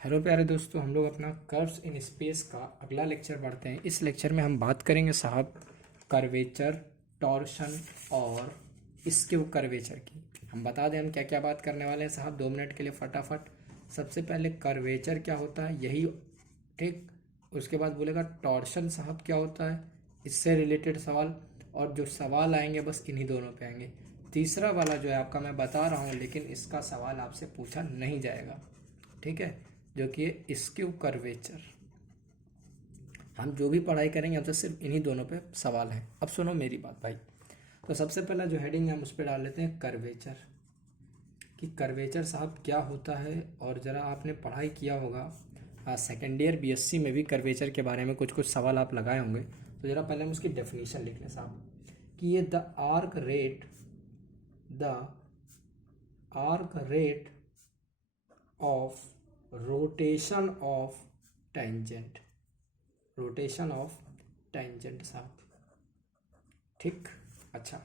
Hello प्यारे दोस्तों, हम लोग अपना कर्व्स इन स्पेस का अगला लेक्चर पढ़ते हैं। इस लेक्चर में हम बात करेंगे साहब कर्वेचर, टॉर्शन और स्क्यू कर्वेचर की। हम बता दें हम क्या क्या बात करने वाले हैं साहब 2 मिनट के लिए फटाफट। सबसे पहले कर्वेचर क्या होता है यही, ठीक। उसके बाद बोलेगा टॉर्शन साहब क्या होता है, इससे रिलेटेड सवाल। और जो सवाल आएंगे बस इन्हीं दोनों पे आएंगे। तीसरा वाला जो है आपका मैं बता रहा हूँ, लेकिन इसका सवाल आपसे पूछा नहीं जाएगा, ठीक है, जो कि स्क्यू कर्वेचर। हम जो भी पढ़ाई करेंगे हमसे सिर्फ इन्हीं दोनों पे सवाल है। अब सुनो मेरी बात भाई। तो सबसे पहला जो हेडिंग है हम उस पर डाल लेते हैं कर्वेचर, कि कर्वेचर साहब क्या होता है। और ज़रा आपने पढ़ाई किया होगा सेकेंड ईयर बीएससी में भी कर्वेचर के बारे में कुछ कुछ सवाल आप लगाए होंगे। तो ज़रा पहले हम उसकी डेफिनेशन लिख लें साहब, कि ये the arc rate of rotation of tangent, rotation of tangent साहब, ठीक। अच्छा,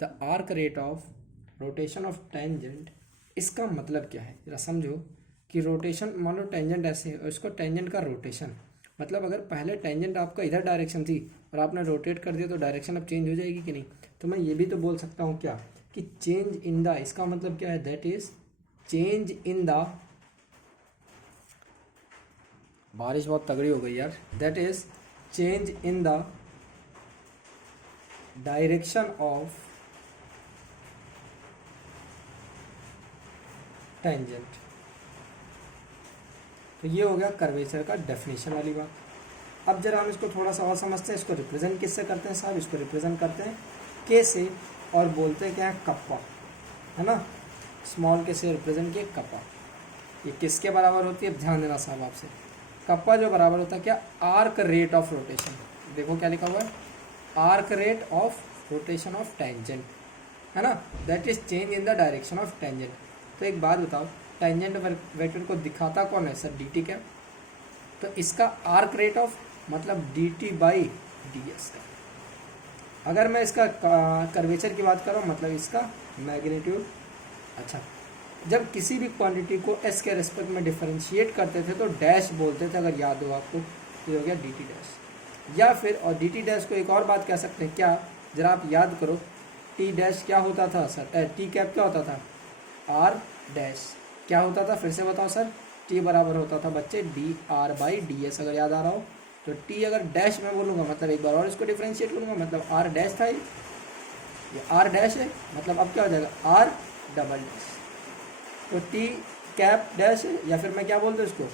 the arc rate of rotation of tangent, इसका मतलब क्या है जरा समझो। कि रोटेशन, मान लो टेंजेंट ऐसे है और इसको टेंजेंट का रोटेशन, मतलब अगर पहले टेंजेंट आपका इधर डायरेक्शन थी और आपने रोटेट कर दिया तो डायरेक्शन अब चेंज हो जाएगी कि नहीं। तो मैं ये भी तो बोल सकता हूँ क्या, कि चेंज इन द, इसका मतलब क्या है, that is change in the, बारिश बहुत तगड़ी हो गई यार, that is change in the direction of tangent. तो ये हो गया कर्वेचर का डेफिनेशन वाली बात। अब जरा हम इसको थोड़ा सा और समझते हैं। इसको रिप्रेजेंट किससे करते हैं साहब, इसको रिप्रेजेंट करते हैं के से, और बोलते हैं क्या है, कप्पा, है ना। स्मॉल के से रिप्रेजेंट किए कप्पा। ये किसके बराबर होती है, ध्यान देना साहब आपसे। कप्पा जो बराबर होता है क्या, आर्क रेट ऑफ रोटेशन। देखो क्या लिखा हुआ है, arc rate of rotation of tangent, है ना। That is change in the direction of tangent. तो एक बात बताओ, टेंजेंट वेक्टर को दिखाता कौन है सर, डी टी क्या। तो इसका आर्क रेट ऑफ मतलब D T by D S का। अगर मैं इसका कर्वेचर की बात करूँ मतलब इसका मैग्नीट्यूड। अच्छा, जब किसी भी क्वांटिटी को एस के रेस्पेक्ट में डिफरेंशिएट करते थे तो डैश बोलते थे, अगर याद हो आपको। तो हो गया डी टी डैश, या फिर और डी टी डैश को एक और बात कह सकते हैं क्या, जरा आप याद करो। टी डैश क्या होता था सर, टी कैप क्या होता था, आर डैश क्या होता था, फिर से बताओ सर। टी बराबर होता था बच्चे D R by D S, अगर याद आ रहा हो। तो टी अगर डैश में बोलूँगा मतलब एक बार और इसको डिफ्रेंशिएट करूँगा, मतलब आर डैश था, ये आर डैश है, मतलब अब क्या हो जाएगा, आर डबल डैश। तो टी कैप डैश है, या फिर मैं क्या बोलता हूँ इसको,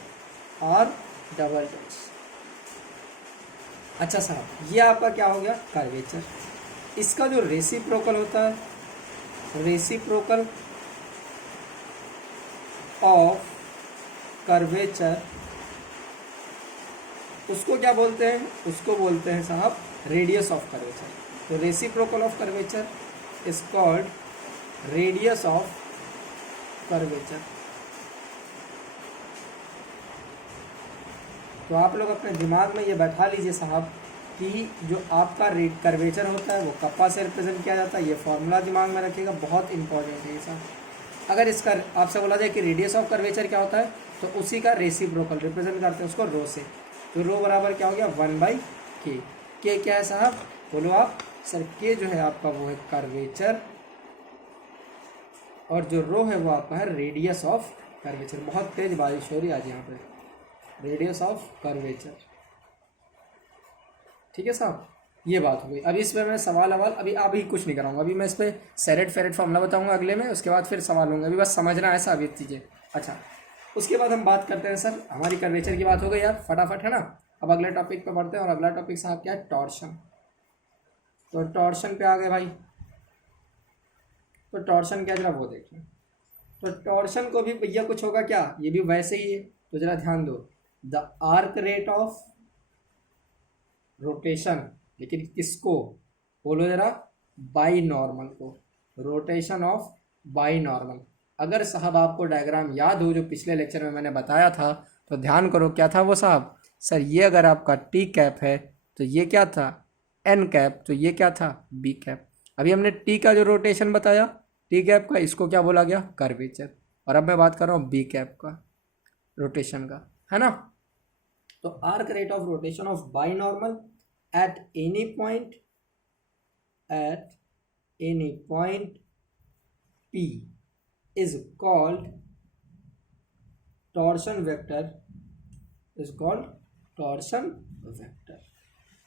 आर डबल डैश। अच्छा साहब, ये आपका क्या हो गया, कर्वेचर। इसका जो रेसिप्रोकल होता है, रेसिप्रोकल ऑफ कर्वेचर, उसको क्या बोलते हैं, उसको बोलते हैं साहब रेडियस ऑफ कर्वेचर। तो reciprocal of curvature is called radius of curvature. तो आप लोग अपने दिमाग में ये बैठा लीजिए साहब, कि जो आपका कर्वेचर होता है वो कप्पा से रिप्रेजेंट किया जाता है। ये फॉर्मूला दिमाग में रखिएगा, बहुत इंपॉर्टेंट है ये साहब। अगर इसका आपसे बोला जाए कि रेडियस ऑफ कर्वेचर क्या होता है, तो उसी का रेसिप्रोकल रिप्रेजेंट करते हैं उसको रो से। तो रो बराबर क्या हो गया, 1/k। के क्या है साहब, बोलो आप सर। के जो है आपका वो है कर्वेचर, और जो रो है वो आपका है रेडियस ऑफ कर्वेचर। बहुत तेज बारिश हो रही है आज यहाँ पे, रेडियस ऑफ कर्वेचर, ठीक है साहब। ये बात हो गई। अभी इस पर मैं सवाल अभी कुछ नहीं कराऊंगा। अभी मैं इस पर सेरेट फेरेट फॉर्मूला बताऊंगा अगले में, उसके बाद फिर सवाल होंगे। अभी बस समझना है साहब ये चीज़ें। अच्छा, उसके बाद हम बात करते हैं सर, हमारी कर्वेचर की बात हो गई यार फटाफट, है ना। अब अगले टॉपिक पे बढ़ते हैं, और अगला टॉपिक साहब क्या है, टॉर्शन। तो टॉर्शन पे आ गए भाई। तो टॉर्शन क्या, जरा वो देखिए। तो टॉर्शन को भी भैया कुछ होगा क्या, ये भी वैसे ही है। तो जरा ध्यान दो, the arc rate of rotation, लेकिन किसको बोलो जरा, बाई नॉर्मल को, रोटेशन ऑफ बाई नॉर्मल। अगर साहब आपको डायग्राम याद हो जो पिछले लेक्चर में मैंने बताया था, तो ध्यान करो क्या था वो साहब। सर ये अगर आपका टी कैप है तो ये क्या था, एन कैप, तो ये क्या था, बी कैप। अभी हमने टी का जो रोटेशन बताया टी कैप का, इसको क्या बोला गया, कर्वेचर। और अब मैं बात कर रहा हूँ बी कैप का। रोटेशन का, है ना। तो arc rate of rotation of binormal at any point P is called torsion vector,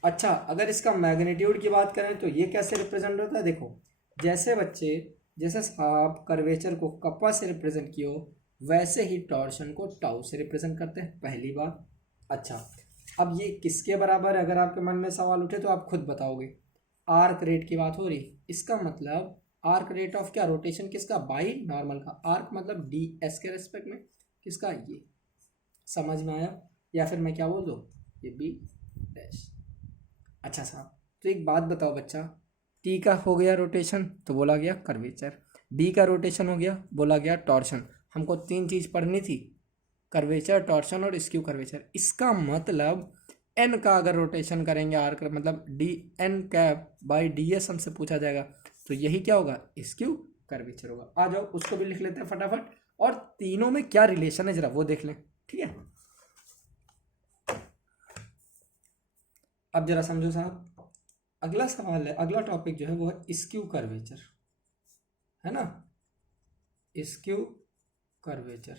अच्छा, अगर इसका मैग्नीट्यूड की बात करें तो ये कैसे रिप्रेजेंट होता है, देखो जैसे बच्चे, जैसे आप कर्वेचर को कप्पा से रिप्रेजेंट किए हो, वैसे ही टॉर्शन को टाउ से रिप्रेजेंट करते हैं, पहली बात। अच्छा, अब ये किसके बराबर है, अगर आपके मन में सवाल उठे तो आप खुद बताओगे। आर्क रेट की बात हो रही, इसका मतलब आर्क रेट ऑफ क्या, रोटेशन किसका, बाई नॉर्मल का। आर्क मतलब डी एस के रेस्पेक्ट में किसका, ये समझ में आया, या फिर मैं क्या बोल दूँ, ये बी डैश। अच्छा साहब, तो एक बात बताओ बच्चा, टी का हो गया रोटेशन तो बोला गया कर्वेचर, बी का रोटेशन हो गया बोला गया टॉर्शन। हमको 3 चीज़ पढ़नी थी, कर्वेचर, टॉर्शन और स्क्यू कर्वेचर। इसका मतलब एन का अगर रोटेशन करेंगे आर्क, मतलब D N cap by D S हमसे पूछा जाएगा, तो यही क्या होगा, स्क्यू कर्वेचर होगा। आ जाओ उसको भी लिख लेते हैं फटाफट, और तीनों में क्या रिलेशन है जरा वो देख लें, ठीक है। अब जरा समझो साहब, अगला सवाल है, अगला टॉपिक जो है वो है स्क्यू कर्वेचर, है ना, स्क्यू कर्वेचर।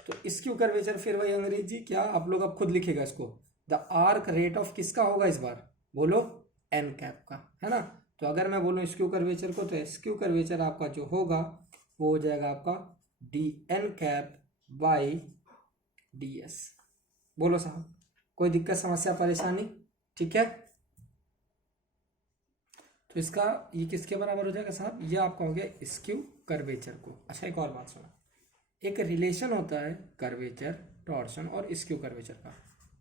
तो स्क्यू कर्वेचर फिर वही अंग्रेजी क्या, आप लोग अब खुद लिखेगा इसको, द आर्क रेट ऑफ किसका होगा इस बार, बोलो एन कैप का, है ना। तो अगर मैं बोलूँ स्क्यू कर्वेचर को, तो स्क्यू कर्वेचर आपका जो होगा वो हो जाएगा आपका D N cap by D S. बोलो साहब, कोई दिक्कत समस्या परेशानी, ठीक है। तो इसका ये किसके बराबर हो जाएगा साहब, ये आपका हो गया स्क्यू कर्वेचर को। अच्छा, एक और बात सुनो, एक रिलेशन होता है कर्वेचर, टॉर्शन और स्क्यू कर्वेचर का।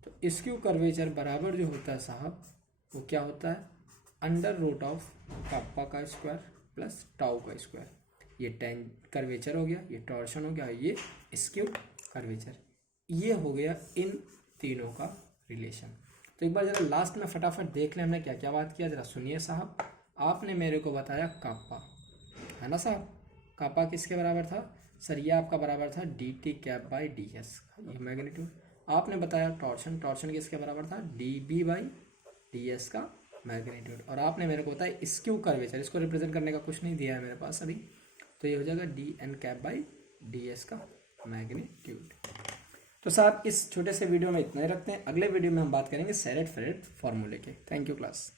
तो स्क्यू कर्वेचर बराबर जो होता है साहब वो क्या होता है, अंडर रूट ऑफ कप्पा का स्क्वायर प्लस टाउ का स्क्वायर। ये टेन कर्वेचर हो गया, ये टॉर्शन हो गया, ये स्क्यू कर्वेचर, ये हो गया इन तीनों का रिलेशन। तो एक बार जरा लास्ट में फटाफट देख लें हमने क्या क्या बात किया, जरा सुनिए साहब। आपने मेरे को बताया कापा, है ना साहब, कापा किसके बराबर था सर, ये आपका बराबर था D T cap by D S, ये मैग्नीट्यूड। आपने बताया टॉर्शन, टॉर्शन किसके बराबर था, D B by D S का मैग्नीट्यूड। और आपने मेरे को बताया स्क्यू कर्वेचर, इसको रिप्रेजेंट करने का कुछ नहीं दिया है मेरे पास अभी, तो ये हो जाएगा D N cap by D S का मैग्नीट्यूड। तो साहब इस छोटे से वीडियो में इतना ही रखते हैं, अगले वीडियो में हम बात करेंगे सेरेट फेरेट फॉर्मूले के। Thank you class.